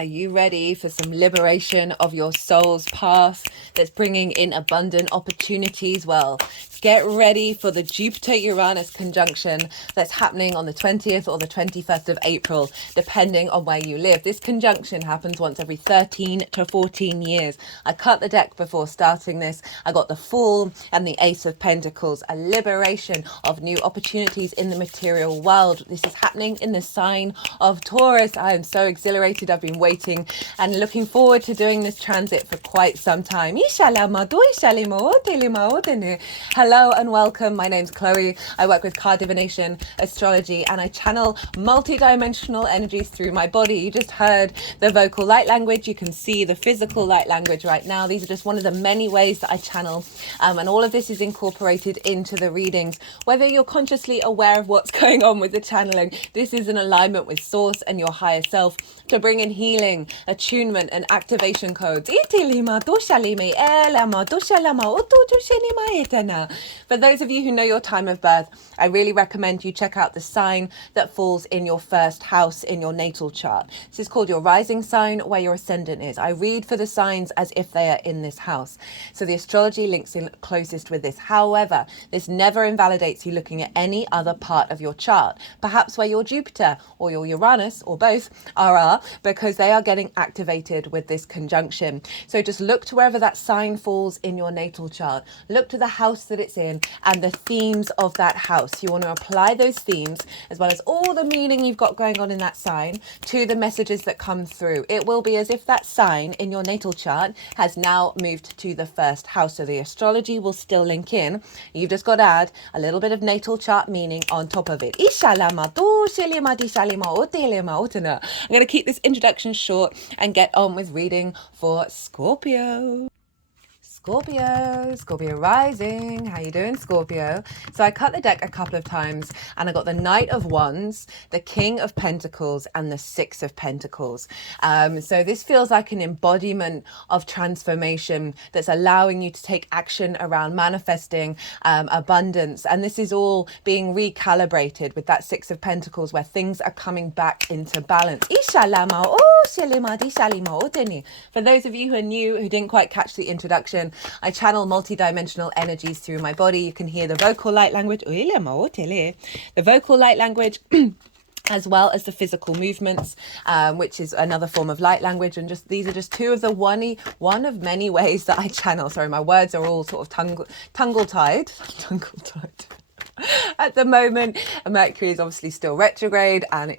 Are you ready for some liberation of your soul's path that's bringing in abundant opportunities? Well, get ready for the Jupiter-Uranus conjunction that's happening on the 20th or the 21st of April, depending on where you live. This conjunction happens once every 13 to 14 years. I cut the deck before starting this. I got the Fool and the Ace of Pentacles, a liberation of new opportunities in the material world. This is happening in the sign of Taurus. I am so exhilarated. I've been waiting and looking forward to doing this transit for quite some time. Hello and welcome. My name's Chloe. I work with card divination, astrology, and I channel multi-dimensional energies through my body. You just heard the vocal light language. You can see the physical light language right now. These are just one of the many ways that I channel, and all of this is incorporated into the readings. Whether you're consciously aware of what's going on with the channeling, this is an alignment with source and your higher self to bring in healing, attunement, and activation codes. For those of you who know your time of birth, I really recommend you check out the sign that falls in your first house in your natal chart. This is called your rising sign, where your ascendant is. I read for the signs as if they are in this house. So the astrology links in closest with this. However, this never invalidates you looking at any other part of your chart, perhaps where your Jupiter or your Uranus or both are, because they are getting activated with this conjunction. So just look to wherever that sign falls in your natal chart. Look to the house that it's in and the themes of that house. You want to apply those themes, as well as all the meaning you've got going on in that sign, to the messages that come through. It will be as if that sign in your natal chart has now moved to the first house. So the astrology will still link in. You've just got to add a little bit of natal chart meaning on top of it. I'm going to keep this introduction short and get on with reading for Scorpio. Scorpio rising. How you doing, Scorpio? So I cut the deck a couple of times and I got the Knight of Wands, the King of Pentacles, and the Six of Pentacles. So this feels like an embodiment of transformation that's allowing you to take action around manifesting abundance. And this is all being recalibrated with that Six of Pentacles, where things are coming back into balance. For those of you who are new, who didn't quite catch the introduction, I channel multi-dimensional energies through my body. You can hear the vocal light language, as well as the physical movements, which is another form of light language. And just these are just two of the one of many ways that I channel. Sorry, my words are all sort of tongue-tied. At the moment, Mercury is obviously still retrograde, and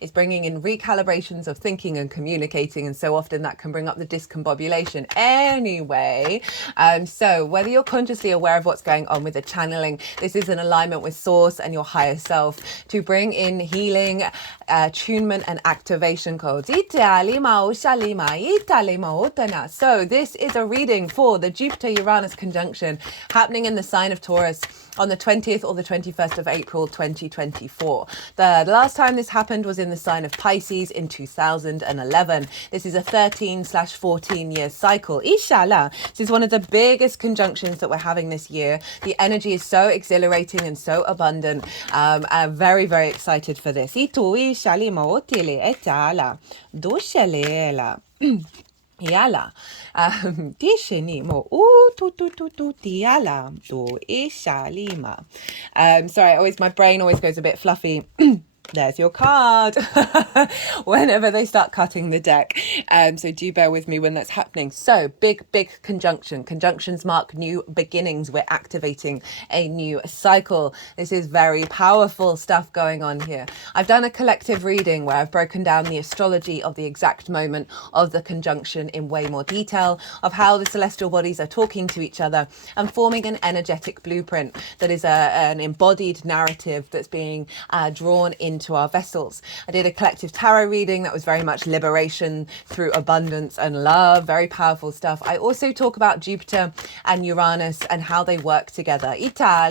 it's bringing in recalibrations of thinking and communicating, and so often that can bring up the discombobulation. Anyway, so whether you're consciously aware of what's going on with the channeling, this is an alignment with source and your higher self to bring in healing, attunement, and activation codes. So this is a reading for the Jupiter-Uranus conjunction happening in the sign of Taurus on the 20th or the 21st of April 2024. The last time this happened was in the sign of Pisces in 2011. This is a 13/14 year cycle. Inshallah, this is one of the biggest conjunctions that we're having this year. The energy is so exhilarating and so abundant. I'm very, very excited for this. Yala. Sorry, my brain always goes a bit fluffy. There's your card whenever they start cutting the deck. So do bear with me when that's happening. So big conjunction. Conjunctions mark new beginnings. We're activating a new cycle. This is very powerful stuff going on here. I've done a collective reading where I've broken down the astrology of the exact moment of the conjunction in way more detail, of how the celestial bodies are talking to each other and forming an energetic blueprint that is an embodied narrative that's being drawn into our vessels. I did a collective tarot reading that was very much liberation through abundance and love. Very powerful stuff. I also talk about Jupiter and Uranus and how they work together. So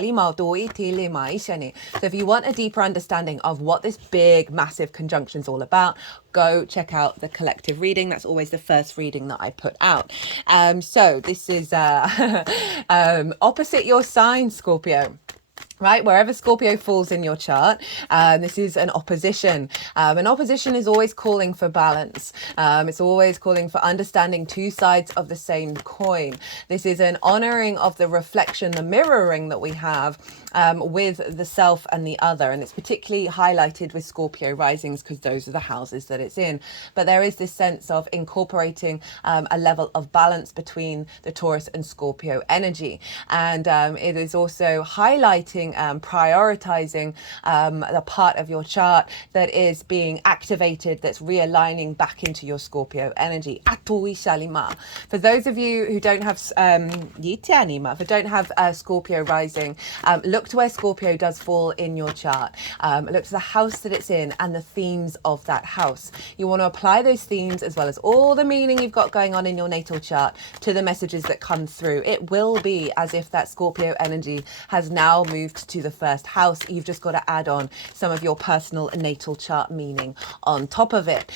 if you want a deeper understanding of what this big, massive conjunction is all about, go check out the collective reading. That's always the first reading that I put out. So this is opposite your sign, Scorpio. right? Wherever Scorpio falls in your chart, this is an opposition. An opposition is always calling for balance. It's always calling for understanding two sides of the same coin. This is an honoring of the reflection, the mirroring that we have with the self and the other. And it's particularly highlighted with Scorpio risings because those are the houses that it's in. But there is this sense of incorporating a level of balance between the Taurus and Scorpio energy. And it is also highlighting, prioritizing the part of your chart that is being activated, that's realigning back into your Scorpio energy. For those of you who don't have Scorpio rising, look to where Scorpio does fall in your chart. Look to the house that it's in and the themes of that house. You want to apply those themes as well as all the meaning you've got going on in your natal chart to the messages that come through. It will be as if that Scorpio energy has now moved to the first house. You've just got to add on some of your personal natal chart meaning on top of it.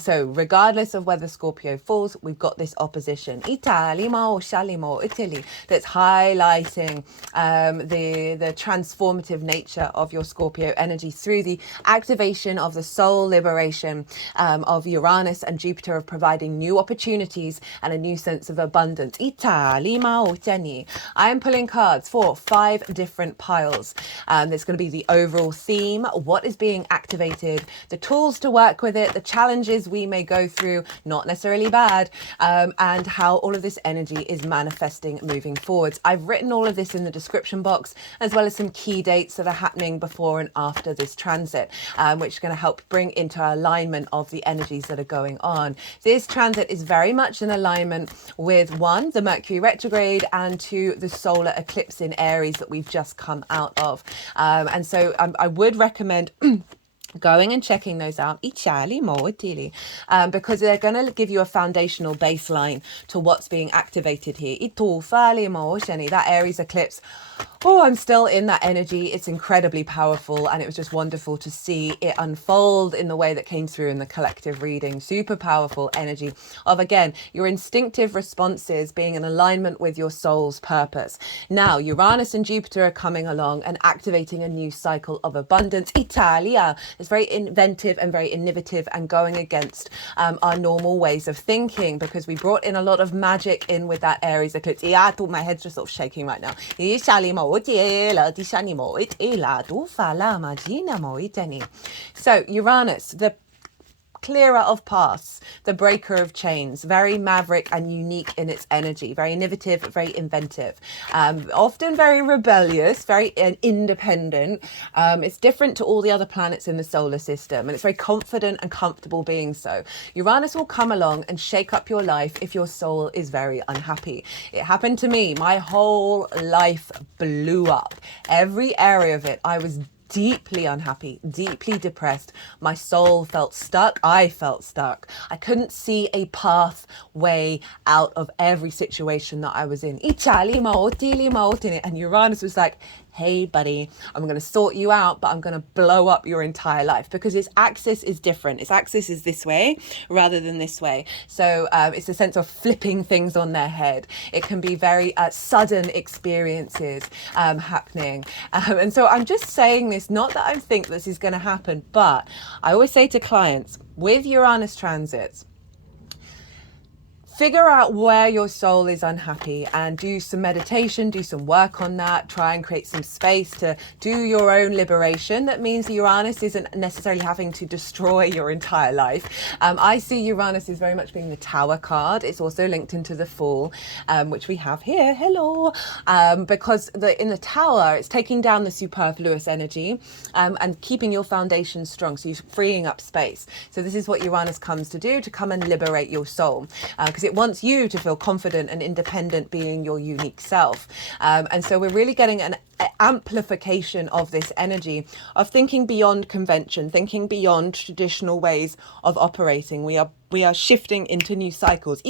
So regardless of whether Scorpio falls, we've got this opposition. Italy that's highlighting the transformative nature of your Scorpio energy through the activation of the soul liberation of Uranus and Jupiter, of providing new opportunities and a new sense of abundance. I am pulling cards for 5 different piles. There's going to be the overall theme, what is being activated, the tools to work with it, the challenges we may go through, not necessarily bad, and how all of this energy is manifesting moving forwards. I've written all of this in the description box, as well as some key dates that are happening before and after this transit, which is going to help bring into alignment of the energies that are going on. This transit is very much in alignment with 1, the Mercury retrograde, and 2, the solar eclipse in Aries that we've just come out of. And so I would recommend going and checking those out, because they're going to give you a foundational baseline to what's being activated here. That Aries eclipse, I'm still in that energy. It's incredibly powerful, and it was just wonderful to see it unfold in the way that came through in the collective reading. Super powerful energy of, again, your instinctive responses being in alignment with your soul's purpose. Now, Uranus and Jupiter are coming along and activating a new cycle of abundance. Italia is very inventive and very innovative and going against our normal ways of thinking, because we brought in a lot of magic in with that Aries eclipse. I thought my head's just sort of shaking right now. So Uranus, the clearer of paths, the breaker of chains, very maverick and unique in its energy, very innovative, very inventive, often very rebellious, very independent. It's different to all the other planets in the solar system, and it's very confident and comfortable being so. Uranus will come along and shake up your life if your soul is very unhappy. It happened to me. My whole life blew up. Every area of it, I was deeply unhappy, deeply depressed. My soul felt stuck. I felt stuck. I couldn't see a pathway out of every situation that I was in. And Uranus was like, hey buddy, I'm going to sort you out, but I'm going to blow up your entire life, because its axis is different. Its axis is this way rather than this way. So it's a sense of flipping things on their head. It can be very sudden experiences happening. And so I'm just saying this, not that I think this is going to happen, but I always say to clients with Uranus transits, figure out where your soul is unhappy and do some meditation, do some work on that, try and create some space to do your own liberation. That means Uranus isn't necessarily having to destroy your entire life. I see Uranus as very much being the Tower card. It's also linked into the Fool, which we have here. Hello. Because in the Tower, it's taking down the superfluous energy and keeping your foundation strong. So you're freeing up space. So this is what Uranus comes to do, to come and liberate your soul. Because it wants you to feel confident and independent, being your unique self. And so we're really getting an amplification of this energy of thinking beyond convention, thinking beyond traditional ways of operating. We are shifting into new cycles.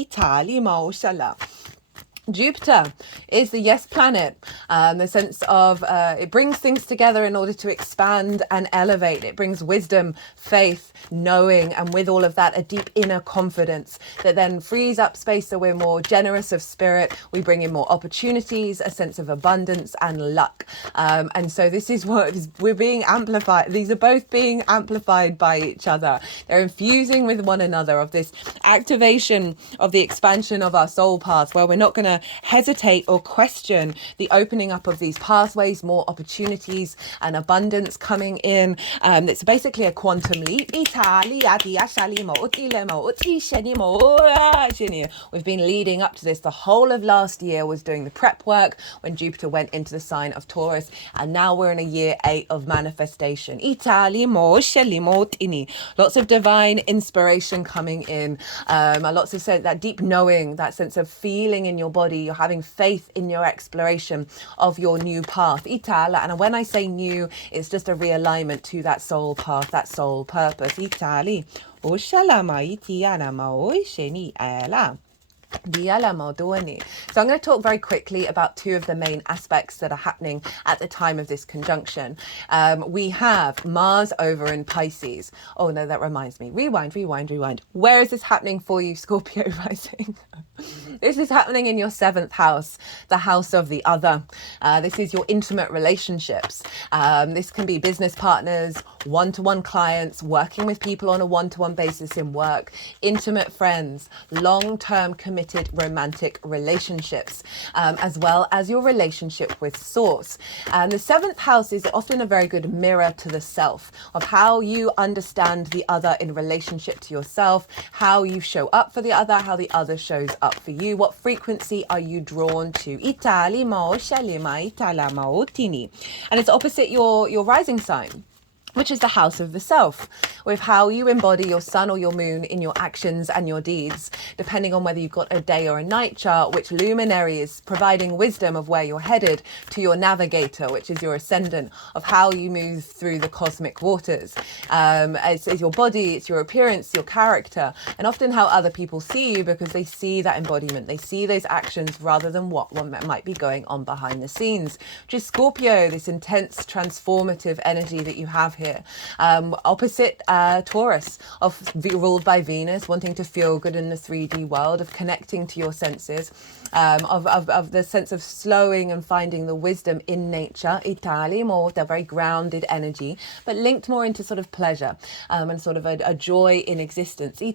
Jupiter is the yes planet, the sense of it brings things together in order to expand and elevate. It brings wisdom, faith, knowing, and with all of that, a deep inner confidence that then frees up space so we're more generous of spirit. We bring in more opportunities, a sense of abundance and luck. And so this is what we're being amplified. These are both being amplified by each other. They're infusing with one another of this activation of the expansion of our soul path, where we're not going to hesitate or question the opening up of these pathways, more opportunities and abundance coming in. It's basically a quantum leap. We've been leading up to this. The whole of last year was doing the prep work when Jupiter went into the sign of Taurus, and now we're in a year 8 of manifestation. Lots of divine inspiration coming in, lots of that deep knowing, that sense of feeling in your body. You're having faith in your exploration of your new path. And when I say new, it's just a realignment to that soul path, that soul purpose. So I'm going to talk very quickly about 2 of the main aspects that are happening at the time of this conjunction. We have Mars over in Pisces. Oh no, that reminds me. Rewind. Where is this happening for you, Scorpio rising? This is happening in your 7th house, the house of the other. This is your intimate relationships. This can be business partners, one-to-one clients, working with people on a one-to-one basis in work, intimate friends, long-term committed romantic relationships, as well as your relationship with Source. The 7th house is often a very good mirror to the self, of how you understand the other in relationship to yourself, how you show up for the other, how the other shows up for you. What frequency are you drawn to? And it's opposite your rising sign, which is the house of the self, with how you embody your sun or your moon in your actions and your deeds, depending on whether you've got a day or a night chart, which luminary is providing wisdom of where you're headed, to your navigator, which is your ascendant, of how you move through the cosmic waters. It's your body, it's your appearance, your character, and often how other people see you, because they see that embodiment, they see those actions rather than what one might be going on behind the scenes, which is Scorpio, this intense transformative energy that you have here. Opposite Taurus, ruled by Venus, wanting to feel good in the 3D world, of connecting to your senses, of the sense of slowing and finding the wisdom in nature. More the very grounded energy, but linked more into sort of pleasure, and sort of a joy in existence. So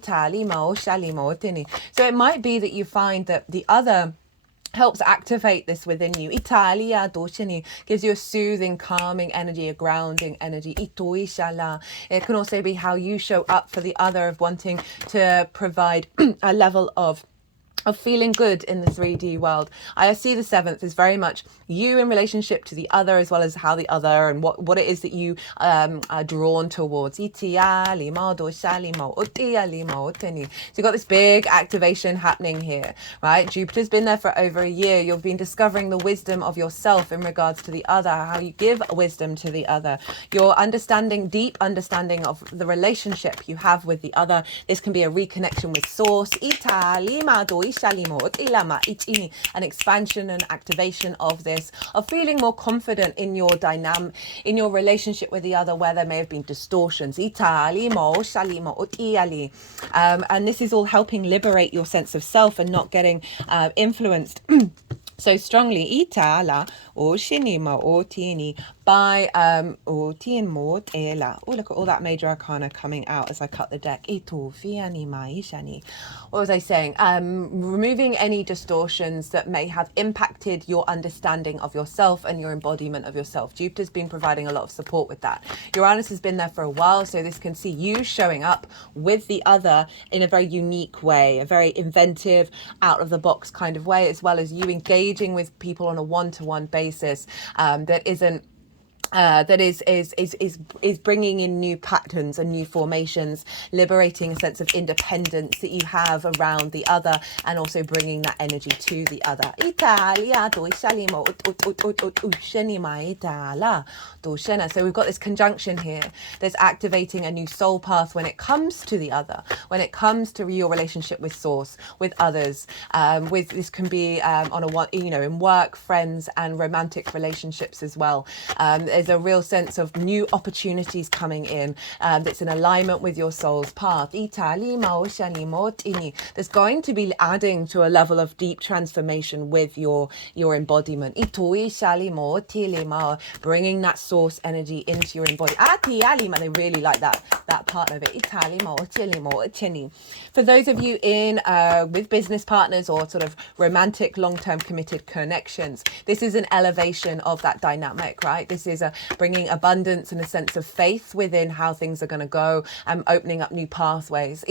it might be that you find that the other helps activate this within you. Gives you a soothing, calming energy, a grounding energy. It can also be how you show up for the other, of wanting to provide a level of feeling good in the 3D world. I see the 7th as very much you in relationship to the other, as well as how the other and what it is that you are drawn towards. So you've got this big activation happening here, right? Jupiter's been there for over a year. You've been discovering the wisdom of yourself in regards to the other, how you give wisdom to the other. Your deep understanding of the relationship you have with the other. This can be a reconnection with Source. An expansion and activation of this, of feeling more confident in your in your relationship with the other, where there may have been distortions. And this is all helping liberate your sense of self and not getting influenced so strongly by oh, look at all that major arcana coming out as I cut the deck. What was I saying? Removing any distortions that may have impacted your understanding of yourself and your embodiment of yourself. Jupiter's been providing a lot of support with that. Uranus has been there for a while, so this can see you showing up with the other in a very unique way, a very inventive, out of the box kind of way, as well as you engaging with people on a one-to-one basis that isn't that is bringing in new patterns and new formations, liberating a sense of independence that you have around the other, and also bringing that energy to the other. So we've got this conjunction here that's activating a new soul path when it comes to the other, when it comes to your relationship with source, with others. With this can be on a one, in work, friends, and romantic relationships as well. There's a real sense of new opportunities coming in that's in alignment with your soul's path. There's going to be adding to a level of deep transformation with your embodiment. Bringing that source energy into your embodiment. They really like that part of it. For those of you in with business partners or sort of romantic long-term committed connections, this is an elevation of that dynamic, right? This is bringing abundance and a sense of faith within how things are going to go, and opening up new pathways,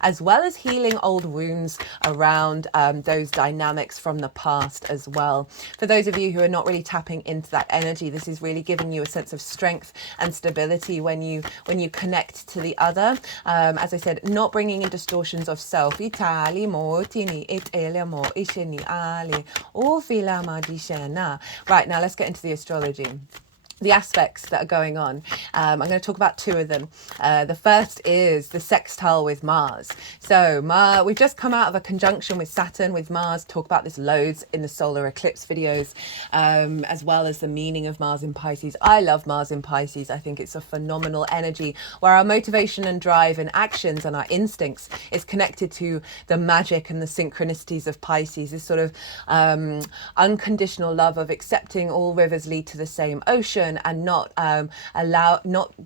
as well as healing old wounds around those dynamics from the past as well. For those of you who are not really tapping into that energy, this is really giving you a sense of strength and stability when you connect to the other. As I said, not bringing in distortions of self. Right, now let's get into the astrology. The aspects that are going on. I'm going to talk about two of them. The first is the sextile with Mars. So we've just come out of a conjunction with Saturn, with Mars. Talk about this loads in the solar eclipse videos, as well as the meaning of Mars in Pisces. I love Mars in Pisces. I think it's a phenomenal energy where our motivation and drive and actions and our instincts is connected to the magic and the synchronicities of Pisces. This sort of unconditional love of accepting all rivers lead to the same ocean, and not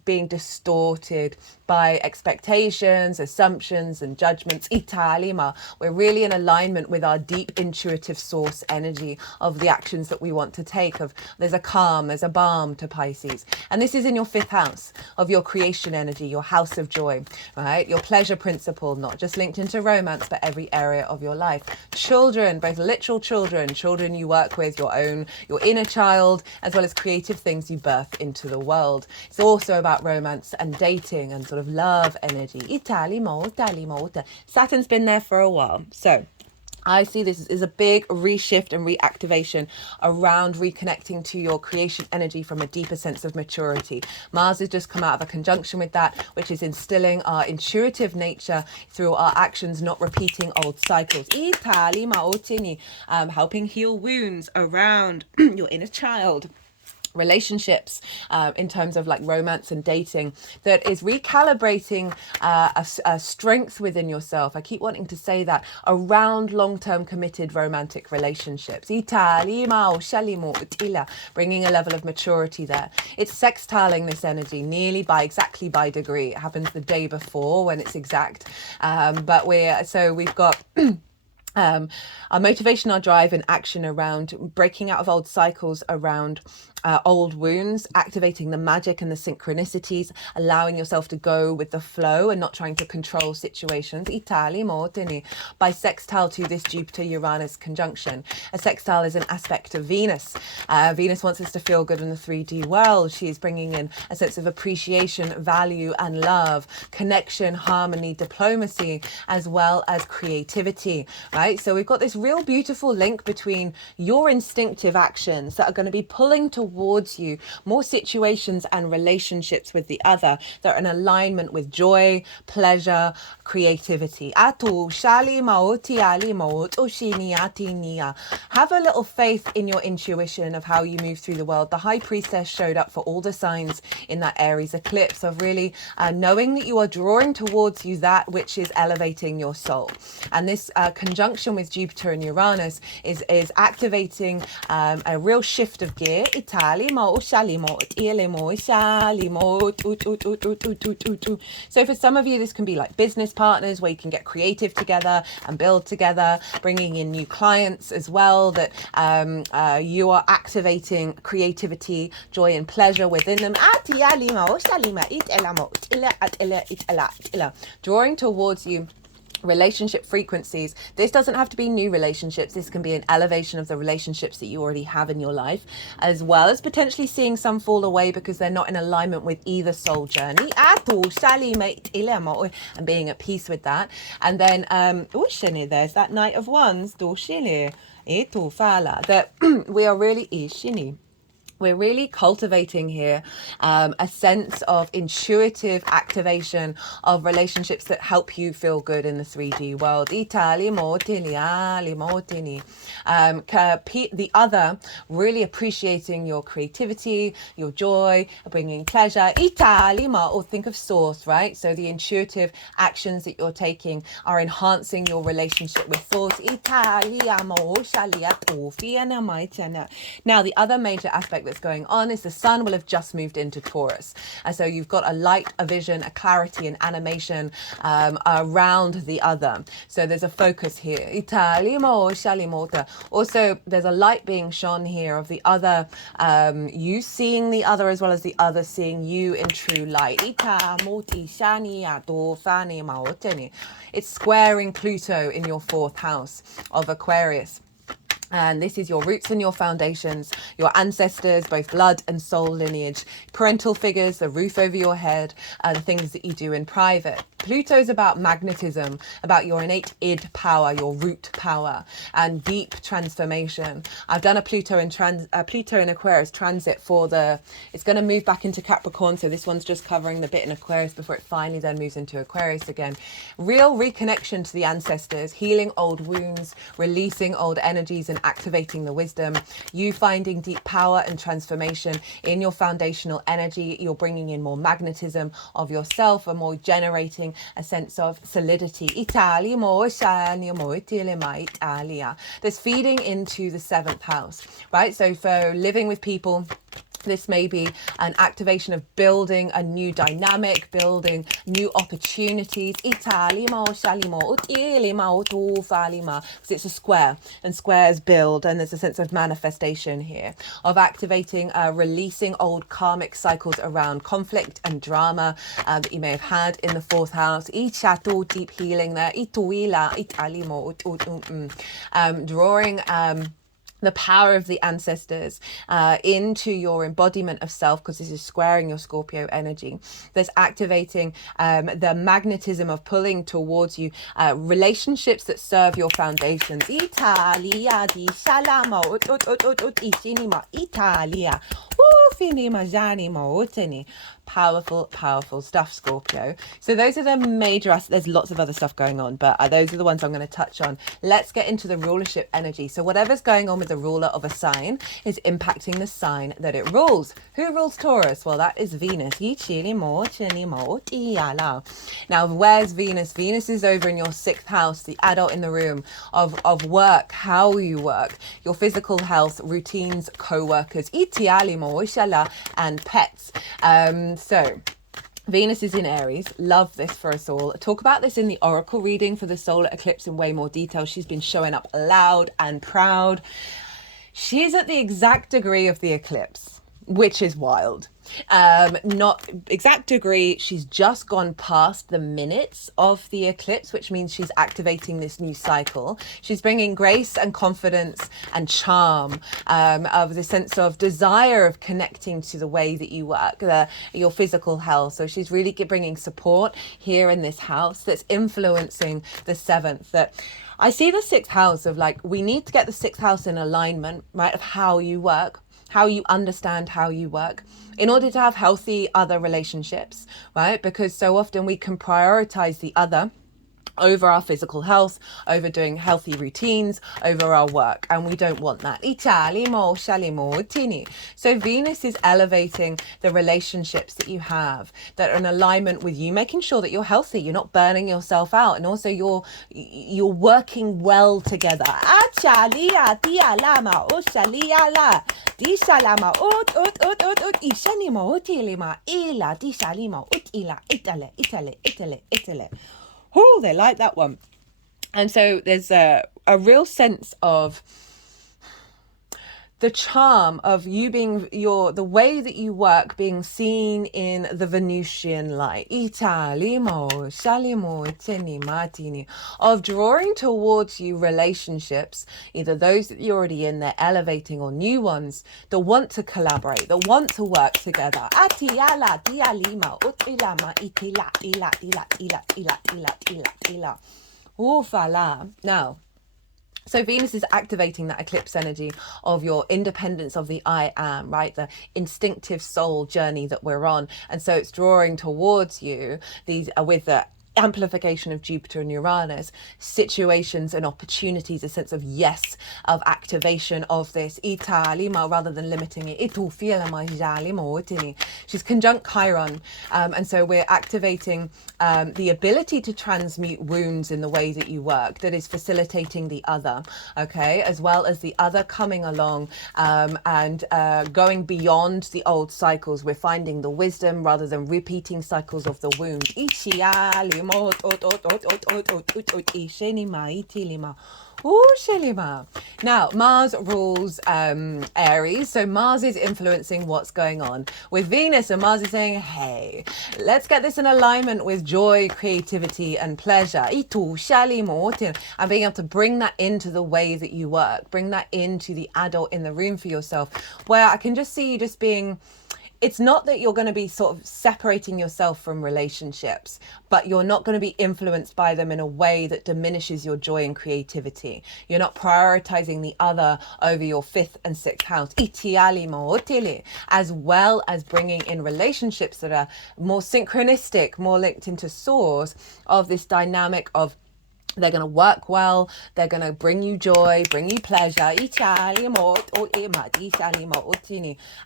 being distorted by expectations, assumptions, and judgments. We're really in alignment with our deep intuitive source energy of the actions that we want to take. There's a calm, there's a balm to Pisces, and this is in your 5th house of your creation energy, your house of joy, right? Your pleasure principle, not just linked into romance, but every area of your life. Children, both literal children you work with, your inner child, as well as creative things you birth into the world. It's also about romance and dating and sort of love energy. Saturn's been there for a while. So I see this as a big reshift and reactivation around reconnecting to your creation energy from a deeper sense of maturity. Mars has just come out of a conjunction with that, which is instilling our intuitive nature through our actions, not repeating old cycles. Helping heal wounds around your inner child. Relationships in terms of like romance and dating, that is recalibrating a strength within yourself. I keep wanting to say that around long-term committed romantic relationships. Bringing a level of maturity there. It's sextiling this energy exactly by degree. It happens the day before when it's exact, but we've got our motivation, our drive and action around breaking out of old cycles, around old wounds, activating the magic and the synchronicities, allowing yourself to go with the flow and not trying to control situations. By sextile to this Jupiter-Uranus conjunction. A sextile is an aspect of Venus. Venus wants us to feel good in the 3D world. She is bringing in a sense of appreciation, value and love, connection, harmony, diplomacy, as well as creativity, right? So we've got this real beautiful link between your instinctive actions that are going to be pulling towards you more situations and relationships with the other that are in alignment with joy, pleasure, creativity. Have a little faith in your intuition of how you move through the world. The High Priestess showed up for all the signs in that Aries eclipse of really knowing that you are drawing towards you that which is elevating your soul. And this conjunction with Jupiter and Uranus is activating a real shift of gear. So for some of you, this can be like business partners where you can get creative together and build together, bringing in new clients as well, that you are activating creativity, joy and pleasure within them. Drawing towards you relationship frequencies. This doesn't have to be new relationships. This can be an elevation of the relationships that you already have in your life, as well as potentially seeing some fall away because they're not in alignment with either soul journey and being at peace with that. And then there's that Knight of Wands that we are really we're really cultivating here a sense of intuitive activation of relationships that help you feel good in the 3D world. The other, really appreciating your creativity, your joy, bringing pleasure. Or think of source, right? So the intuitive actions that you're taking are enhancing your relationship with source. Now, the other major aspect that's going on is the sun will have just moved into Taurus, and so you've got a light, a vision, a clarity, and animation around the other. So there's a focus here. Also, there's a light being shone here of the other, you seeing the other as well as the other seeing you in true light. It's squaring Pluto in your 4th house of Aquarius. And this is your roots and your foundations, your ancestors, both blood and soul lineage, parental figures, the roof over your head, the things that you do in private. Pluto is about magnetism, about your innate id power, your root power, and deep transformation. I've done a Pluto in Aquarius transit for it's going to move back into Capricorn, so this one's just covering the bit in Aquarius before it finally then moves into Aquarius again. Real reconnection to the ancestors, healing old wounds, releasing old energies and activating the wisdom. You finding deep power and transformation in your foundational energy. You're bringing in more magnetism of yourself and more generating a sense of solidity. There's feeding into the 7th house, right? So for living with people, this may be an activation of building a new dynamic, building new opportunities. Because it's a square and squares build, and there's a sense of manifestation here, of activating, releasing old karmic cycles around conflict and drama that you may have had in the 4th house. Deep healing there. Drawing the power of the ancestors into your embodiment of self, because this is squaring your Scorpio energy. There's activating the magnetism of pulling towards you relationships that serve your foundations. Italia. Powerful stuff, Scorpio. So those are the major there's lots of other stuff going on, but those are the ones I'm going to touch on. Let's get into the rulership energy. So whatever's going on with the ruler of a sign is impacting the sign that it rules. Who rules Taurus? Well, that is Venus. Now, where's Venus? Venus is over in your 6th house, the adult in the room, of work, how you work, your physical health, routines, co-workers, and pets. So Venus is in Aries. Love this for us all. Talk about this in the oracle reading for the solar eclipse in way more detail. She's been showing up loud and proud. She's at the exact degree of the eclipse, which is wild. Not exact degree, she's just gone past the minutes of the eclipse, which means she's activating this new cycle. She's bringing grace and confidence and charm, of the sense of desire of connecting to the way that you work, your physical health. So she's really bringing support here in this house that's influencing the 7th. That I see the 6th house of we need to get the 6th house in alignment, right, of how you work, how you understand how you work, in order to have healthy other relationships, right? Because so often we can prioritize the other over our physical health, over doing healthy routines, over our work, and we don't want that. So Venus is elevating the relationships that you have that are in alignment with you, making sure that you're healthy, you're not burning yourself out, and also you're working well together. Oh, they like that one. And so there's a real sense of the charm of you being the way that you work being seen in the Venusian light, of drawing towards you relationships, either those that you're already in, they're elevating, or new ones that want to collaborate, that want to work together. Now, so Venus is activating that eclipse energy of your independence, of the I am, right? The instinctive soul journey that we're on. And so it's drawing towards you these with the amplification of Jupiter and Uranus, situations and opportunities, a sense of yes, of activation of this Italima, rather than limiting it. She's conjunct Chiron, and so we're activating the ability to transmute wounds in the way that you work, that is facilitating the other, okay, as well as the other coming along and going beyond the old cycles. We're finding the wisdom rather than repeating cycles of the wound. Now, Mars rules Aries, so Mars is influencing what's going on with Venus, and Mars is saying, hey, let's get this in alignment with joy, creativity, and pleasure. And being able to bring that into the way that you work, bring that into the adult in the room for yourself, where I can just see you just being, it's not that you're going to be sort of separating yourself from relationships, but you're not going to be influenced by them in a way that diminishes your joy and creativity. You're not prioritizing the other over your 5th and 6th house, as well as bringing in relationships that are more synchronistic, more linked into source of this dynamic of they're going to work well, they're going to bring you joy, bring you pleasure.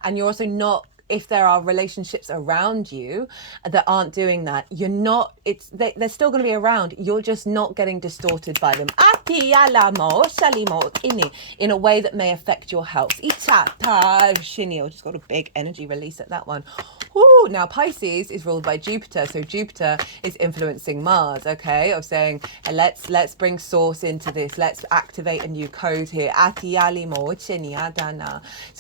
And you're also not, if there are relationships around you that aren't doing that, you're not, they're still going to be around, you're just not getting distorted by them in a way that may affect your health. I just got a big energy release at that one. Ooh, now Pisces is ruled by Jupiter, so Jupiter is influencing Mars, okay, of saying let's bring source into this, let's activate a new code here. So we've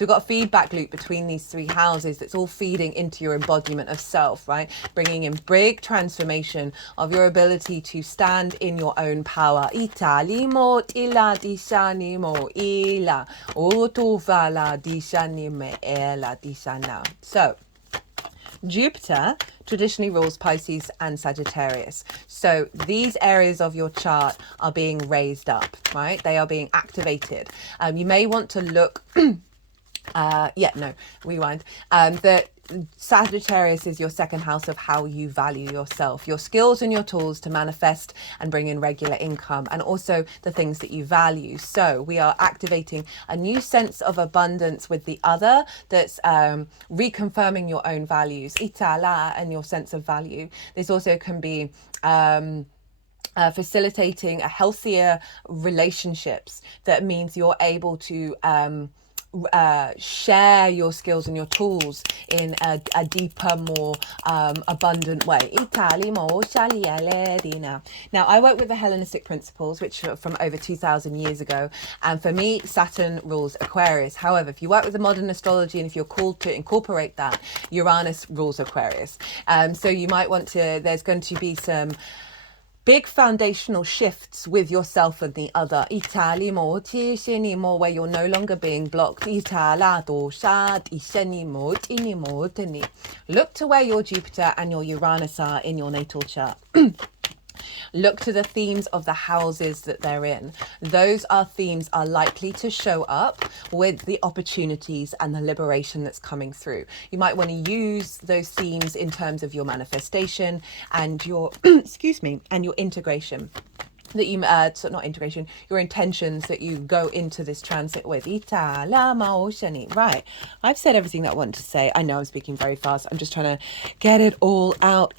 got a feedback loop between these 3 houses that's all feeding into your embodiment of self, right? Bringing in big transformation of your ability to stand in your own power. So Jupiter traditionally rules Pisces and Sagittarius. So these areas of your chart are being raised up, right? They are being activated. You may want to look, rewind. That Sagittarius is your 2nd house of how you value yourself, your skills and your tools to manifest and bring in regular income, and also the things that you value. So we are activating a new sense of abundance with the other that's reconfirming your own values, itala, and your sense of value. This also can be facilitating a healthier relationships. That means you're able to share your skills and your tools in a deeper, more abundant way. Now, I work with the Hellenistic principles, which are from over 2,000 years ago, and for me, Saturn rules Aquarius. However, if you work with the modern astrology and if you're called to incorporate that, Uranus rules Aquarius. So you might want to, there's going to be some big foundational shifts with yourself and the other. Where you're no longer being blocked. Look to where your Jupiter and your Uranus are in your natal chart. Look to the themes of the houses that they're in. Those themes are likely to show up with the opportunities and the liberation that's coming through. You might want to use those themes in terms of your manifestation and your, and your integration. That you, not integration, your intentions that you go into this transit with. Right. I've said everything that I want to say. I know I'm speaking very fast. I'm just trying to get it all out.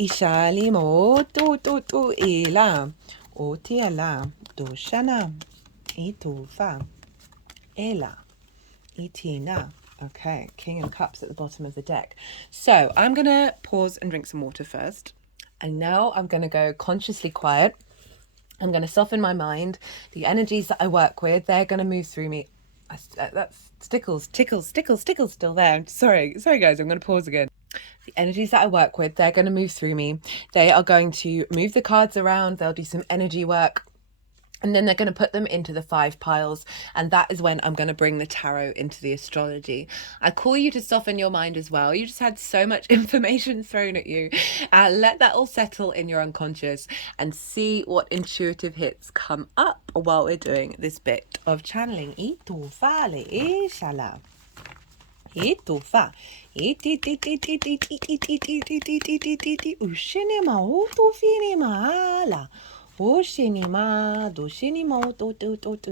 Okay, King of Cups at the bottom of the deck. So I'm going to pause and drink some water first. And now I'm going to go consciously quiet. I'm going to soften my mind. The energies that I work with, they're going to move through me. That's tickles still there. I'm sorry guys, I'm going to pause again. The energies that I work with, they're going to move through me. They are going to move the cards around. They'll do some energy work. And then they're going to put them into the 5 piles. And that is when I'm going to bring the tarot into the astrology. I call you to soften your mind as well. You just had so much information thrown at you. Let that all settle in your unconscious and see what intuitive hits come up while we're doing this bit of channeling. Oshinima, doshinimo, to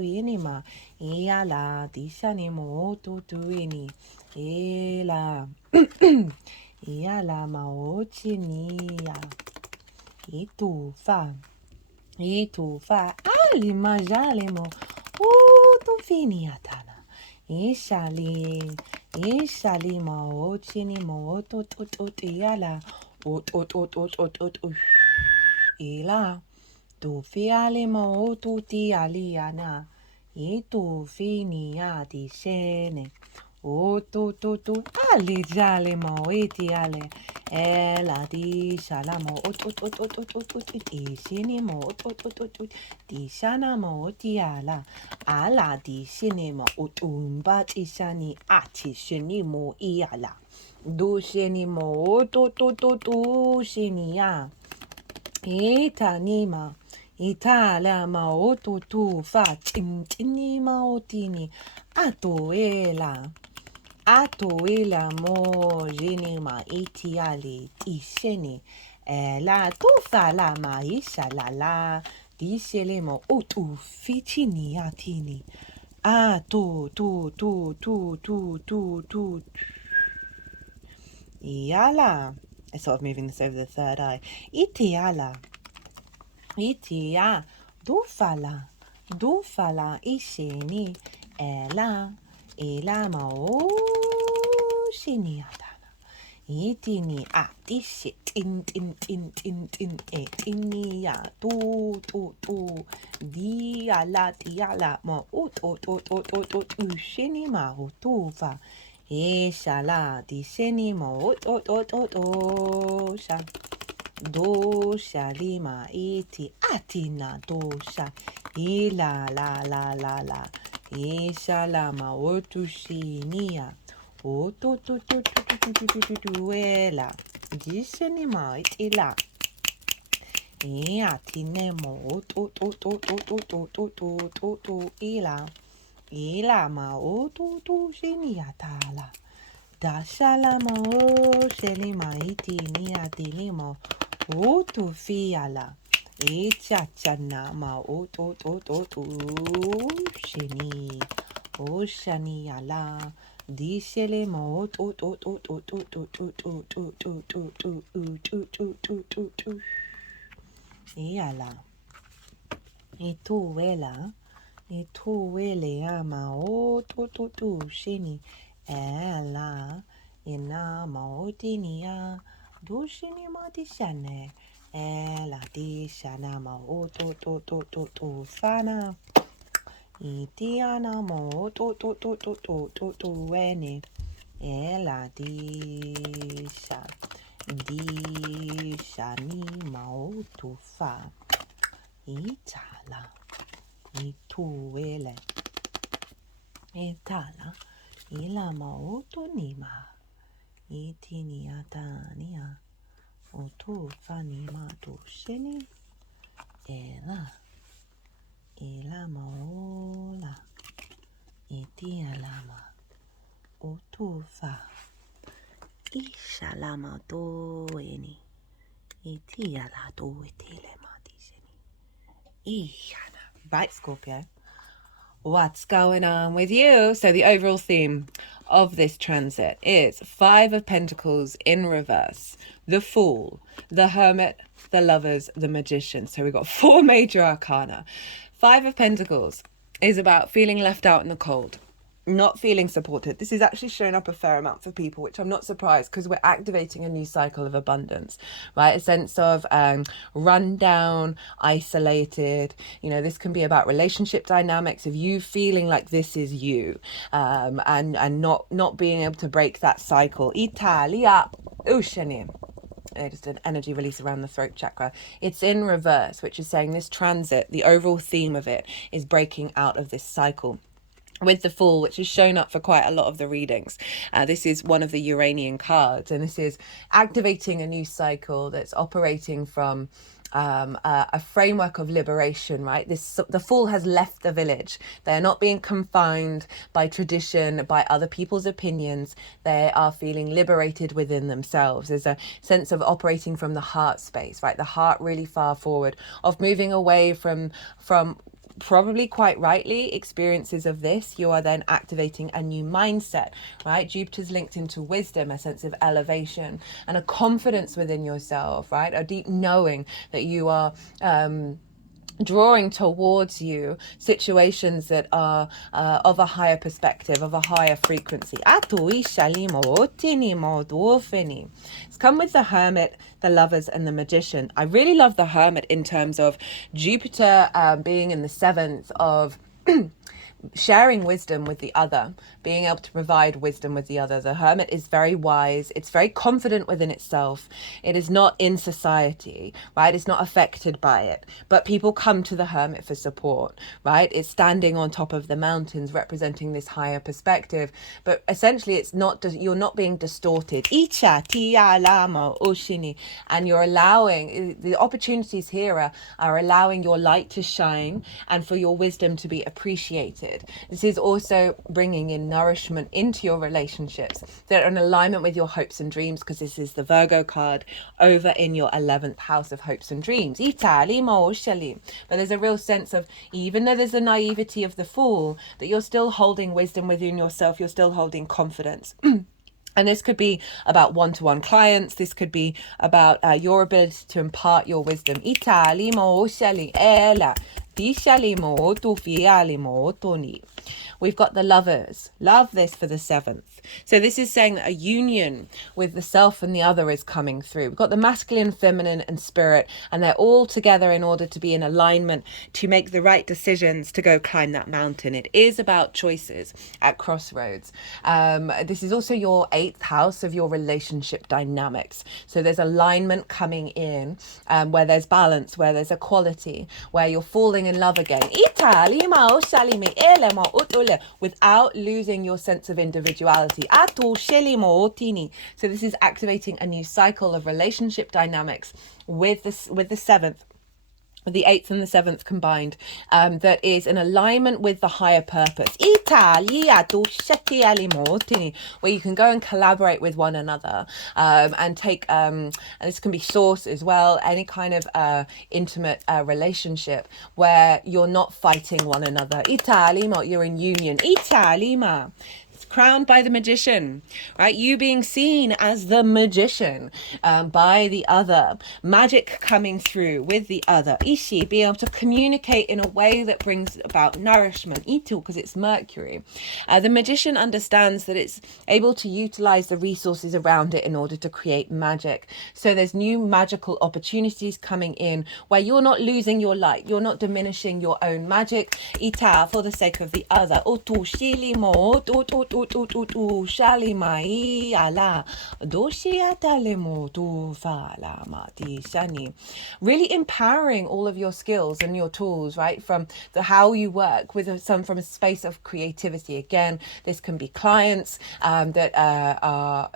inima, eala, dishanimo, to ini, ela, eala, maochinia, itufa, alima jalemo, to finiatana, ishali, maochinimo, to eala, ela. Tu fiale mo tu ti aliana, e tu finia di scene. O tu ali jale mo e ti ale, e la di shalamo o tu di shini mo o tu di shana mo ti ala di shini mo o tumba ti shani ati shini mo i ala. Du shini mo o tu shini ya. Ita nima. Itala maoto tu fa tini maotini atoela mo jini ma itiali tisheni la tu fa la maisha la dishele mo otu fitini atini tu Iala. I sort of moving this over the third eye. Itiala. Itia, dufala, isheni, ela mao, shini atana. Itini atishi, tin, etinia, tu, diala, ma, shini ma, tufa, eshala, disheni ma, sha. Dosha lima iti atina dosha ila la isha lama otushinia otutuela dishenima itila atinemo ila ma otutushiniatala dashalama o shelima itini atilimo Otu fiala, chana ma oto shini, o shani ala, dishele ma oto eala, etuwele ama oto shini, ela, ina ma otinia. Dushini matishane, la dishana ma to fana, itiana mo to ene, la dishani ma to fa, itala, ituele, itala, ila ma nima. Itiniatania otu fanima tu sheni ela maola itialama otu fa ishalama to eni itiala to etilema disheni ishana. Right, Scorpio, what's going on with you? So the overall theme of this transit is 5 of Pentacles in reverse, the Fool, the Hermit, the Lovers, the Magician. So we've got 4 major arcana. 5 of Pentacles is about feeling left out in the cold. not feeling supported. This is actually showing up a fair amount for people, which I'm not surprised, because we're activating a new cycle of abundance, right? A sense of run down, isolated. You know, this can be about relationship dynamics, of you feeling like this is you, and not being able to break that cycle. Italia, Oceania. Just an energy release around the throat chakra. It's in reverse, which is saying this transit, the overall theme of it is breaking out of this cycle. With the Fool, which has shown up for quite a lot of the readings. This is one of the Uranian cards, and this is activating a new cycle that's operating from a framework of liberation, right? The Fool has left the village. They're not being confined by tradition, by other people's opinions. They are feeling liberated within themselves. There's a sense of operating from the heart space, right? The heart really far forward, of moving away from probably quite rightly experiences of this. You are then activating a new mindset, right? Jupiter's linked into wisdom, a sense of elevation and a confidence within yourself, right? A deep knowing that you are drawing towards you situations that are of a higher perspective, of a higher frequency. It's come with the Hermit, the Lovers, and the Magician. I really love the Hermit in terms of Jupiter being in the 7th of sharing wisdom with the other, being able to provide wisdom with the other. The Hermit is very wise. It's very confident within itself. It is not in society, right? It's not affected by it. But people come to the Hermit for support, right? It's standing on top of the mountains, representing this higher perspective. But essentially, it's not. You're not being distorted. And you're allowing the opportunities here are allowing your light to shine and for your wisdom to be appreciated. This is also bringing in nourishment into your relationships that are in alignment with your hopes and dreams, because this is the Virgo card over in your 11th house of hopes and dreams. But there's a real sense of, even though there's a naivety of the Fool, that you're still holding wisdom within yourself, you're still holding confidence. And this could be about one-to-one clients. This could be about your ability to impart your wisdom. We've got the Lovers. Love this for the 7th. So this is saying that a union with the self and the other is coming through. We've got the masculine, feminine, and spirit, and they're all together in order to be in alignment, to make the right decisions, to go climb that mountain. It is about choices at crossroads. This is also your 8th house of your relationship dynamics. So there's alignment coming in, where there's balance, where there's equality, where you're falling in love again. Without losing your sense of individuality. So this is activating a new cycle of relationship dynamics with the 7th. The 8th and the 7th combined, that is in alignment with the higher purpose, where you can go and collaborate with one another, and take and this can be source as well, any kind of intimate relationship where you're not fighting one another. You're in union. Crowned by the Magician, right? You being seen as the magician by the other. Magic coming through with the other. Ishi, being able to communicate in a way that brings about nourishment. Itu, because it's Mercury. The Magician understands that it's able to utilize the resources around it in order to create magic. So there's new magical opportunities coming in where you're not losing your light. You're not diminishing your own magic. Ita, for the sake of the other. Really empowering all of your skills and your tools, right? From the how you work with some from a space of creativity. Again, this can be clients that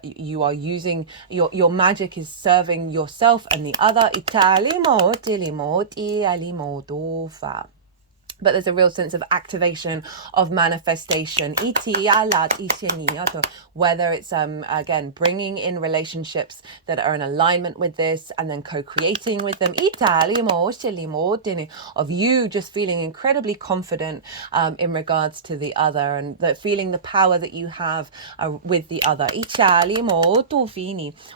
you are using your magic is serving yourself and the other. But there's a real sense of activation, of manifestation. Whether it's, again, bringing in relationships that are in alignment with this and then co-creating with them. Of you just feeling incredibly confident in regards to the other, and feeling the power that you have with the other.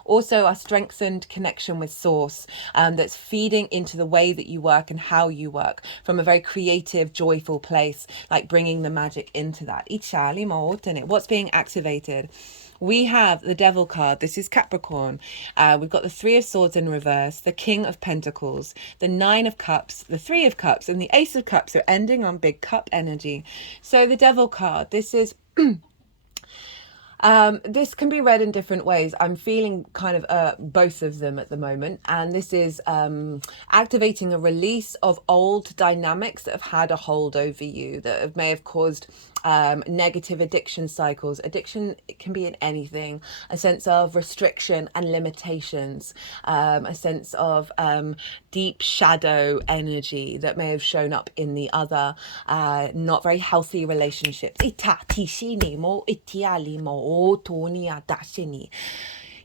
Also a strengthened connection with source that's feeding into the way that you work and how you work from a very creative creative, joyful place, like bringing the magic into that. What's being activated? We have the Devil card. This is Capricorn. We've got the Three of Swords in reverse, the King of Pentacles, the Nine of Cups, the Three of Cups, and the Ace of Cups are ending on big cup energy. So the Devil card, this is... this can be read in different ways. I'm feeling kind of both of them at the moment. And this is activating a release of old dynamics that have had a hold over you, that may have caused negative addiction cycles. Addiction can be in anything. A sense of restriction and limitations. A sense of deep shadow energy that may have shown up in the other not very healthy relationships.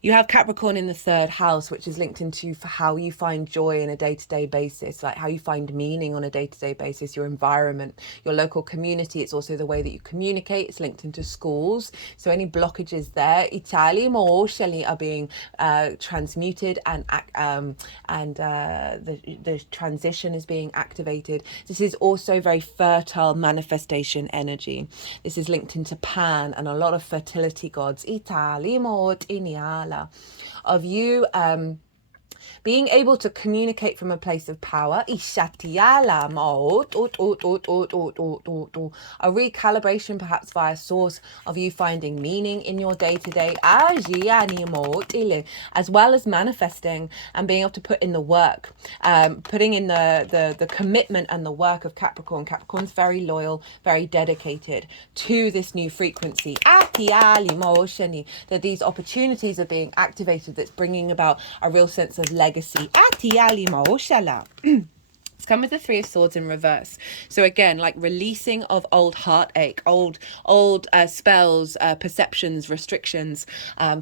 You have Capricorn in the third house, which is linked into how you find joy in a day-to-day basis, like how you find meaning on a day-to-day basis, your environment, your local community. It's also the way that you communicate. It's linked into schools. So any blockages there, Itali emotionally are being transmuted, and the transition is being activated. This is also very fertile manifestation energy. This is linked into Pan and a lot of fertility gods. Itali mo tiniala. Of you being able to communicate from a place of power. A recalibration perhaps via source of you finding meaning in your day-to-day, as well as manifesting and being able to put in the work, putting in the commitment and the work of Capricorn. Capricorn's very loyal, very dedicated to this new frequency. That these opportunities are being activated, that's bringing about a real sense of legacy. It's come with the Three of Swords in reverse. So again, like releasing of old heartache, old spells, perceptions, restrictions,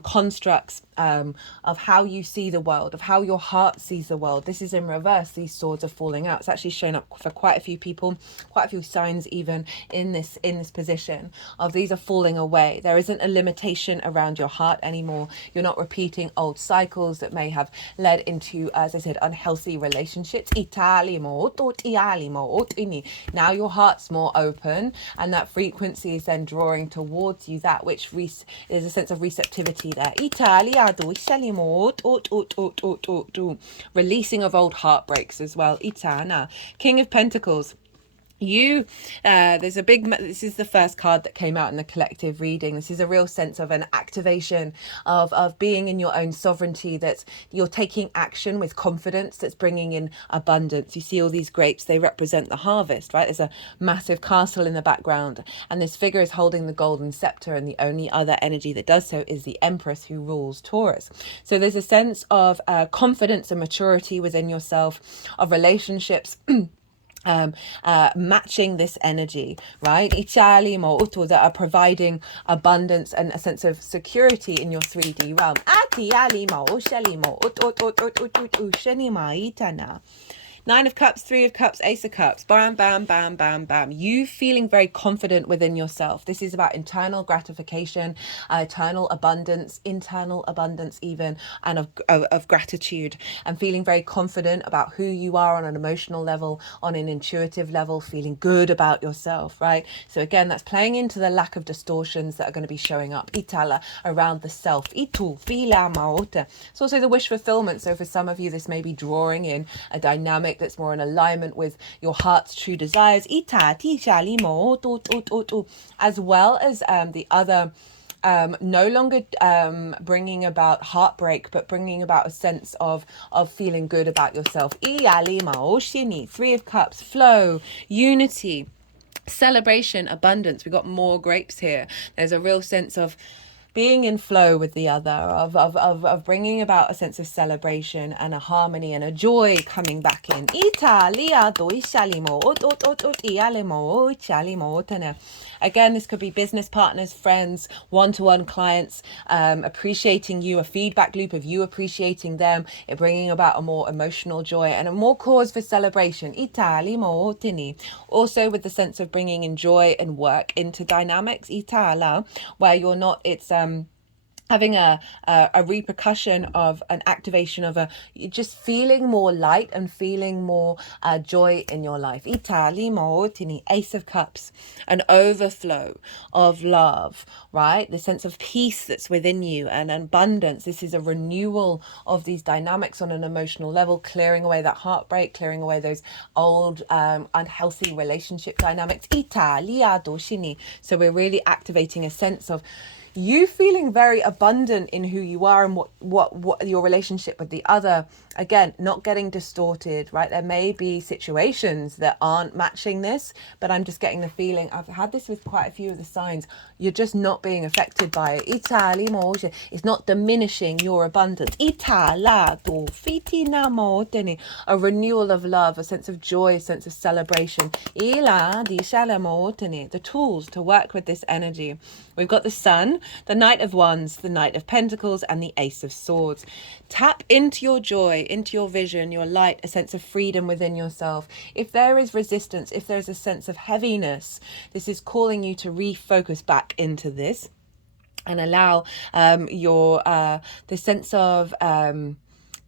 constructs of how you see the world, of how your heart sees the world. This is in reverse. These swords are falling out. It's actually shown up for quite a few people, quite a few signs even in this position of these are falling away. There isn't a limitation around your heart anymore. You're not repeating old cycles that may have led into, as I said, unhealthy relationships. Now your heart's more open, and that frequency is then drawing towards you that which is a sense of receptivity there. Releasing of old heartbreaks as well. King of Pentacles. This is the first card that came out in the collective reading. This is a real sense of an activation of being in your own sovereignty, that you're taking action with confidence, that's bringing in abundance. You see all these grapes, they represent the harvest, right? There's a massive castle in the background, and this figure is holding the golden scepter, and the only other energy that does so is the Empress, who rules Taurus. So there's a sense of confidence and maturity within yourself, of relationships matching this energy, right? That are providing abundance and a sense of security in your 3D realm. Nine of Cups, Three of Cups, Ace of Cups. Bam, bam, bam, bam, bam. You feeling very confident within yourself. This is about internal gratification, internal abundance even, and of gratitude, and feeling very confident about who you are on an emotional level, on an intuitive level, feeling good about yourself, right? So again, that's playing into the lack of distortions that are going to be showing up around the self. It's also the wish fulfillment. So for some of you, this may be drawing in a dynamic that's more in alignment with your heart's true desires, as well as the other, no longer bringing about heartbreak, but bringing about a sense of feeling good about yourself. Three of Cups, flow, unity, celebration, abundance. We've got more grapes here. There's a real sense of being in flow with the other, of bringing about a sense of celebration and a harmony and a joy coming back in. Again, this could be business partners, friends, one-to-one clients, appreciating you, a feedback loop of you appreciating them, it bringing about a more emotional joy and a more cause for celebration. Also with the sense of bringing in joy and work into dynamics, where you're not, it's having a repercussion of an activation of just feeling more light and feeling more joy in your life. Ace of Cups, an overflow of love, right? The sense of peace that's within you and abundance. This is a renewal of these dynamics on an emotional level, clearing away that heartbreak, clearing away those old unhealthy relationship dynamics. So we're really activating a sense of you feeling very abundant in who you are and what your relationship with the other, again, not getting distorted, right? There may be situations that aren't matching this, but I'm just getting the feeling, I've had this with quite a few of the signs, you're just not being affected by it. It's not diminishing your abundance. A renewal of love, a sense of joy, a sense of celebration. The tools to work with this energy. We've got the Sun, the Knight of Wands, the Knight of Pentacles, and the Ace of Swords. Tap into your joy, into your vision, your light, a sense of freedom within yourself. If there is resistance, if there's a sense of heaviness, this is calling you to refocus back into this and allow the sense of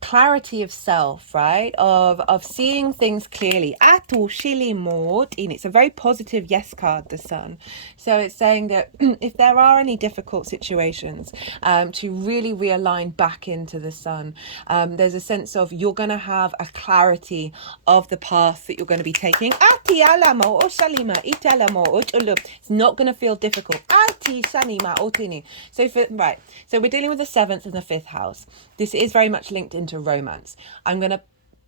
clarity of self, right? Of seeing things clearly. It's a very positive yes card, the Sun. So it's saying that if there are any difficult situations, to really realign back into the Sun. There's a sense of you're going to have a clarity of the path that you're going to be taking. It's not going to feel difficult. So we're dealing with the 7th and the 5th house. This is very much linked into romance. I'm going to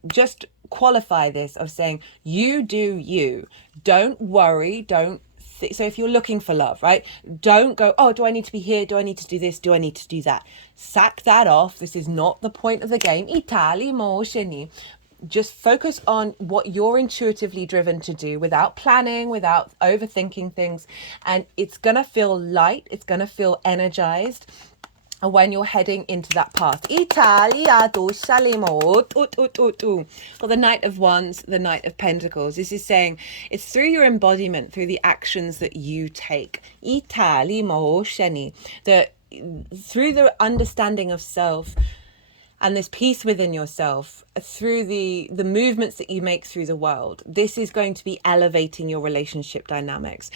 just qualify this of saying you do you. Don't worry. So if you're looking for love, right, don't go, oh, do I need to be here? Do I need to do this? Do I need to do that? Sack that off. This is not the point of the game. Just focus on what you're intuitively driven to do without planning, without overthinking things. And it's going to feel light. It's going to feel energized when you're heading into that path. For the Knight of Wands, the Knight of Pentacles. This is saying it's through your embodiment, through the actions that you take. That through the understanding of self and this peace within yourself, through the movements that you make through the world, this is going to be elevating your relationship dynamics.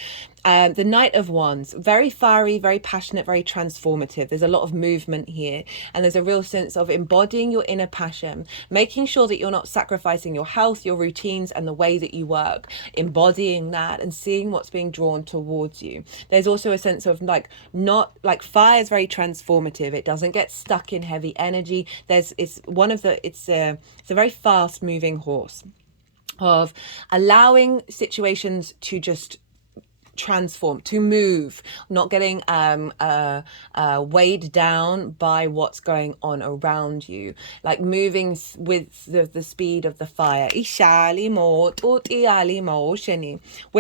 The Knight of Wands, very fiery, very passionate, very transformative. There's a lot of movement here, and there's a real sense of embodying your inner passion, making sure that you're not sacrificing your health, your routines, and the way that you work, embodying that and seeing what's being drawn towards you. There's also a sense of fire is very transformative. It doesn't get stuck in heavy energy. It's a very fast moving horse of allowing situations to just transform, to move, not getting weighed down by what's going on around you, like moving with the speed of the fire. With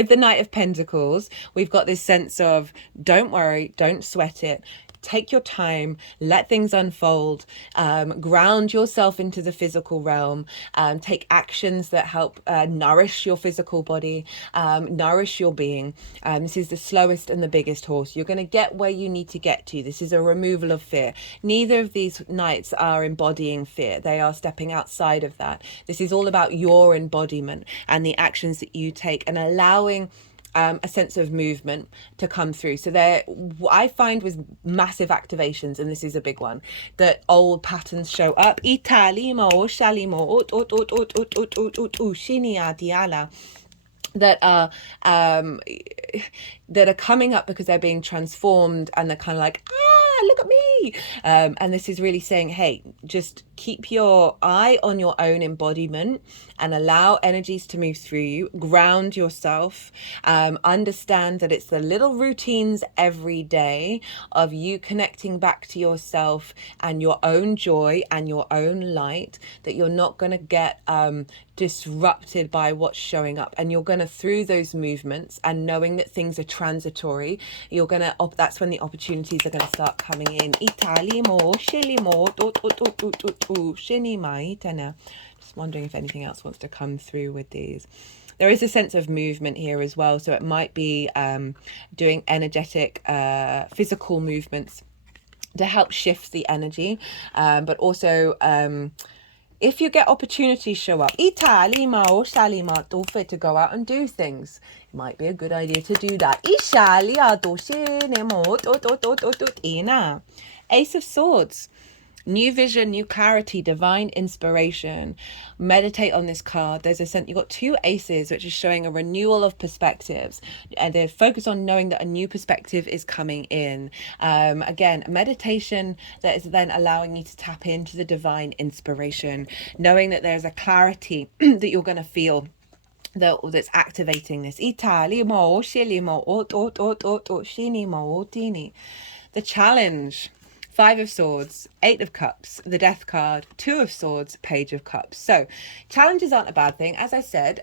the Knight of Pentacles, we've got this sense of don't worry, don't sweat it. Take your time, let things unfold, ground yourself into the physical realm, take actions that help nourish your physical body, nourish your being. This is the slowest and the biggest horse. You're going to get where you need to get to. This is a removal of fear. Neither of these knights are embodying fear. They are stepping outside of that. This is all about your embodiment and the actions that you take and allowing a sense of movement to come through. So I find with massive activations, and this is a big one, that old patterns show up. That are coming up because they're being transformed, and they're kind of like, look at me. And this is really saying, hey, just keep your eye on your own embodiment and allow energies to move through you. Ground yourself. Understand that it's the little routines every day of you connecting back to yourself and your own joy and your own light, that you're not going to get disrupted by what's showing up, and you're going to, through those movements and knowing that things are transitory, you're going to that's when the opportunities are going to start coming in. Just wondering if anything else wants to come through with these. There is a sense of movement here as well, so it might be doing energetic physical movements to help shift the energy, but also if you get opportunities show up, to go out and do things, it might be a good idea to do that. Ace of Swords. New vision, new clarity, divine inspiration. Meditate on this card. There's a sense, you've got two aces, which is showing a renewal of perspectives. And they focus on knowing that a new perspective is coming in. Again, meditation that is then allowing you to tap into the divine inspiration, knowing that there's a clarity that you're going to feel that's activating this. The challenge. 5 of Swords, 8 of Cups, the Death card, 2 of Swords, Page of Cups. So challenges aren't a bad thing. As I said,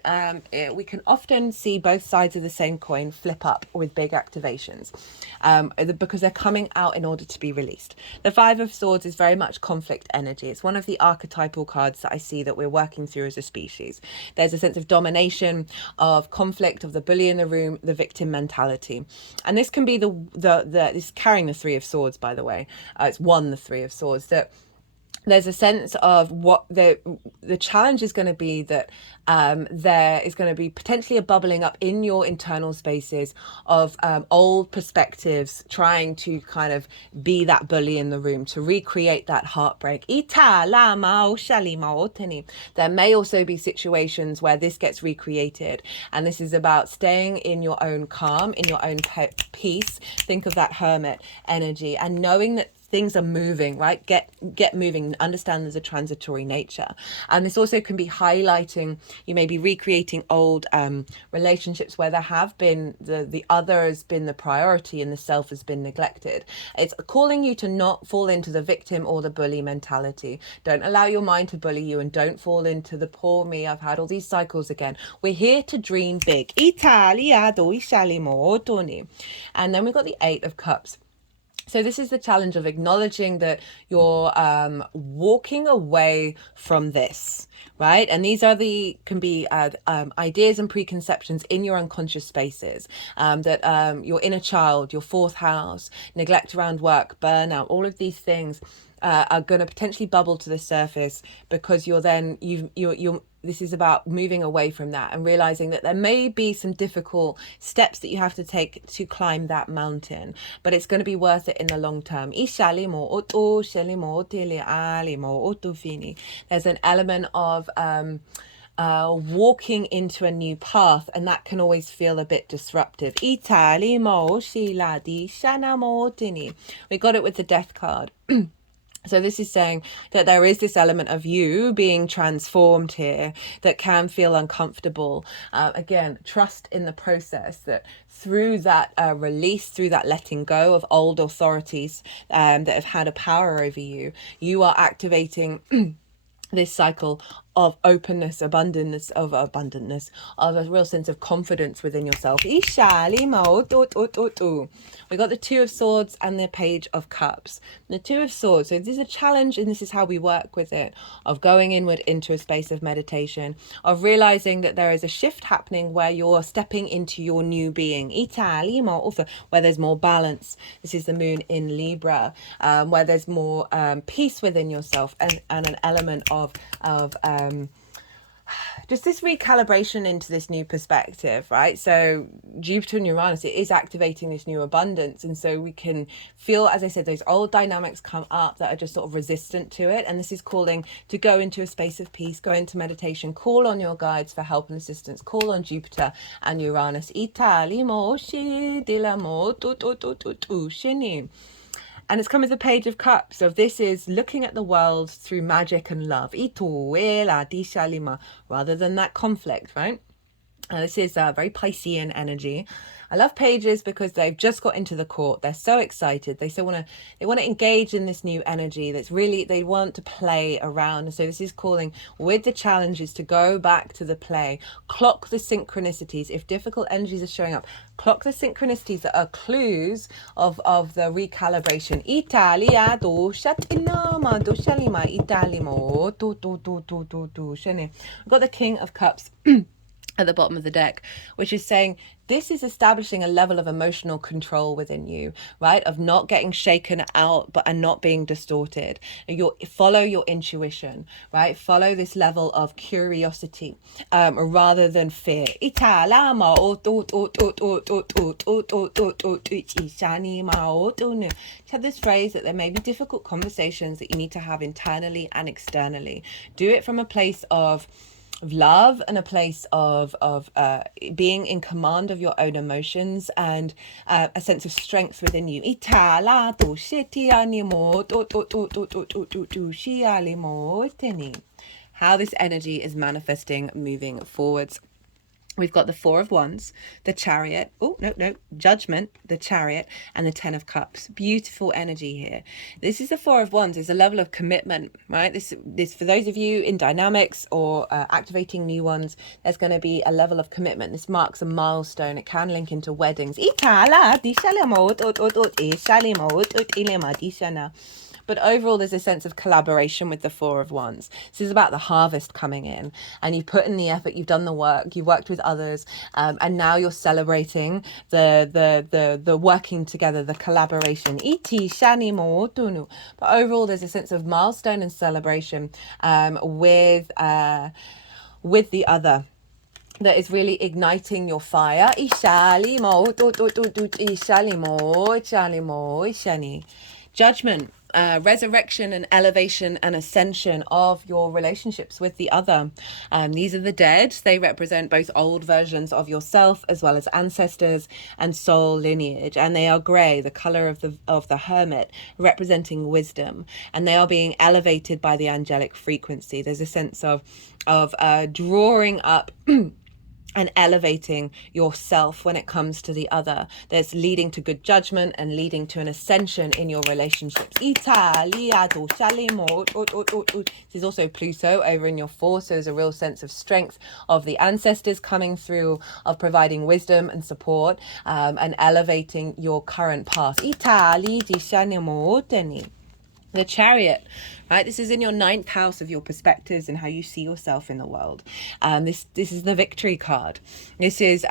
we can often see both sides of the same coin flip up with big activations because they're coming out in order to be released. The 5 of Swords is very much conflict energy. It's one of the archetypal cards that I see that we're working through as a species. There's a sense of domination, of conflict, of the bully in the room, the victim mentality. And this can be this carrying the 3 of Swords, by the way. It's the 3 of Swords, that there's a sense of what the challenge is going to be, that there is going to be potentially a bubbling up in your internal spaces of old perspectives, trying to kind of be that bully in the room, to recreate that heartbreak. There may also be situations where this gets recreated, and this is about staying in your own calm, in your own peace. Think of that hermit energy, and knowing that things are moving, right? Get moving. Understand there's a transitory nature. And this also can be highlighting, you may be recreating old relationships where there have been the other has been the priority and the self has been neglected. It's calling you to not fall into the victim or the bully mentality. Don't allow your mind to bully you, and don't fall into the poor me, I've had all these cycles again. We're here to dream big. And then we've got the 8 of Cups. So this is the challenge of acknowledging that you're walking away from this, right? And these are can be ideas and preconceptions in your unconscious spaces, that your inner child, your 4th house, neglect around work, burnout, all of these things are going to potentially bubble to the surface, because this is about moving away from that and realizing that there may be some difficult steps that you have to take to climb that mountain, but it's going to be worth it in the long term. There's an element of walking into a new path, and that can always feel a bit disruptive. We got it with the Death card. So this is saying that there is this element of you being transformed here that can feel uncomfortable. Again, trust in the process, that through that release, through that letting go of old authorities that have had a power over you, you are activating this cycle of openness, abundance, of a real sense of confidence within yourself. We got the 2 of Swords and the Page of Cups. The 2 of Swords, so this is a challenge, and this is how we work with it, of going inward into a space of meditation, of realizing that there is a shift happening where you're stepping into your new being. Also, where there's more balance. This is the moon in Libra, where there's more peace within yourself, and an element of just this recalibration into this new perspective, right? So Jupiter and Uranus, it is activating this new abundance, and so we can feel, as I said, those old dynamics come up that are just sort of resistant to it, and this is calling to go into a space of peace, go into meditation, call on your guides for help and assistance, call on Jupiter and Uranus. And it's come as a Page of Cups. So this is looking at the world through magic and love, rather than that conflict, right? This is very Piscean energy. I love pages because they've just got into the court. They're so excited. They want to engage in this new energy. That's really, they want to play around. And so this is calling with the challenges to go back to the play. Clock the synchronicities. If difficult energies are showing up, clock the synchronicities that are clues of the recalibration. We've got the King of Cups. at the bottom of the deck, which is saying this is establishing a level of emotional control within you, right? Of not getting shaken out, and not being distorted. Follow your intuition, right? Follow this level of curiosity, rather than fear. You have this phrase that there may be difficult conversations that you need to have internally and externally. Do it from a place of love and a place of being in command of your own emotions, and a sense of strength within you. How this energy is manifesting moving forwards. We've got the Four of Wands, the Chariot, Judgment, the Chariot, and the Ten of Cups. Beautiful energy here. This is the Four of Wands, is a level of commitment, right? This for those of you in dynamics or activating new ones, there's going to be a level of commitment. This marks a milestone. It can link into weddings. But overall, there's a sense of collaboration with the Four of Wands. This is about the harvest coming in, and you've put in the effort, you've done the work, you've worked with others, and now you're celebrating the working together, the collaboration. But overall, there's a sense of milestone and celebration with the other, that is really igniting your fire. Judgment, resurrection and elevation and ascension of your relationships with the other. These are the dead. They represent both old versions of yourself as well as ancestors and soul lineage. And they are grey, the colour of the hermit, representing wisdom. And they are being elevated by the angelic frequency. There's a sense of drawing up and elevating yourself when it comes to the other. That's leading to good judgment and leading to an ascension in your relationships. This is also Pluto over in your four, so there's a real sense of strength of the ancestors coming through, of providing wisdom and support, and elevating your current path. The Chariot, right? This is in your 9th house of your perspectives and how you see yourself in the world. This is the Victory card. This is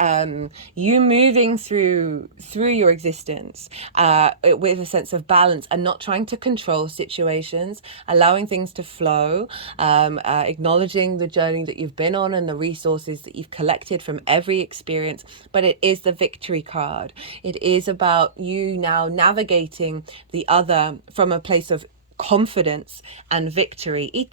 you moving through your existence with a sense of balance and not trying to control situations, allowing things to flow, acknowledging the journey that you've been on and the resources that you've collected from every experience. But it is the Victory card. It is about you now navigating the other from a place of confidence and victory with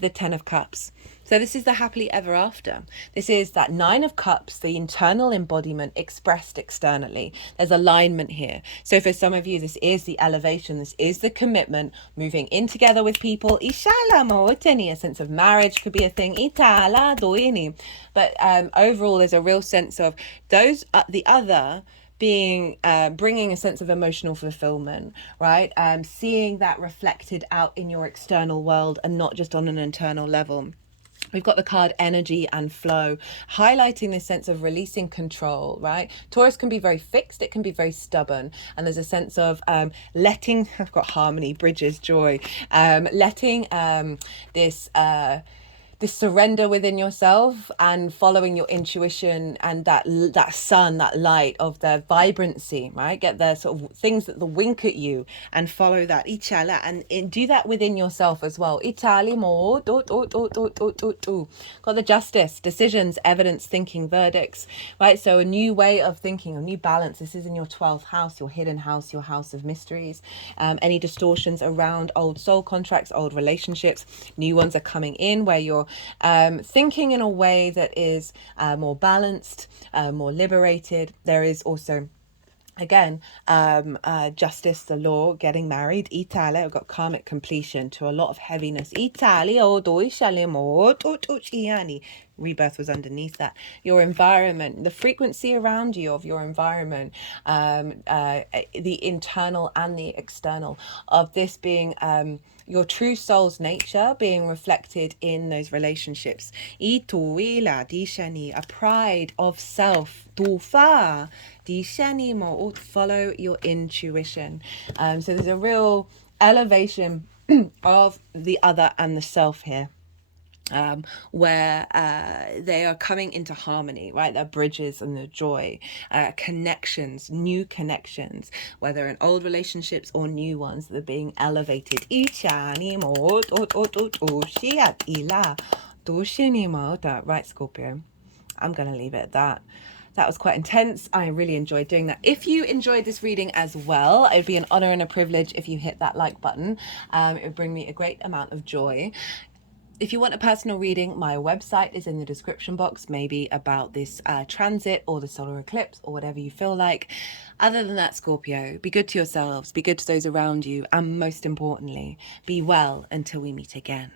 the Ten of Cups. So this is the happily ever after. This is that Nine of Cups, the internal embodiment expressed externally. There's alignment here. So for some of you, this is the elevation. This is the commitment, moving in together with people. A sense of marriage could be a thing. But overall, there's a real sense of those the other being bringing a sense of emotional fulfillment, right? Seeing that reflected out in your external world and not just on an internal level. We've got the card Energy and Flow, highlighting this sense of releasing control, right? Taurus can be very fixed, it can be very stubborn, and there's a sense of letting, I've got harmony, bridges, joy, letting this surrender within yourself and following your intuition and that sun, that light of the vibrancy, right? Get the sort of things that wink at you and follow that. And do that within yourself as well. Got the Justice, decisions, evidence, thinking, verdicts, right? So a new way of thinking, a new balance. This is in your 12th house, your hidden house, your house of mysteries. Any distortions around old soul contracts, old relationships, new ones are coming in where you're thinking in a way that is more balanced, more liberated. There is also, again, justice, the law, getting married. Italy, we've got karmic completion to a lot of heaviness. Rebirth was underneath that. Your environment, the frequency around you of your environment, the internal and the external of this being your true soul's nature being reflected in those relationships. A pride of self. Follow your intuition. So there's a real elevation of the other and the self here. where they are coming into harmony, right? They're bridges and the joy, connections, new connections, whether in old relationships or new ones, they're being elevated. Right, Scorpio? I'm going to leave it at that. That was quite intense. I really enjoyed doing that. If you enjoyed this reading as well, it would be an honor and a privilege if you hit that like button. It would bring me a great amount of joy. If you want a personal reading, my website is in the description box, maybe about this transit or the solar eclipse or whatever you feel like. Other than that, Scorpio, be good to yourselves, be good to those around you, and most importantly, be well until we meet again.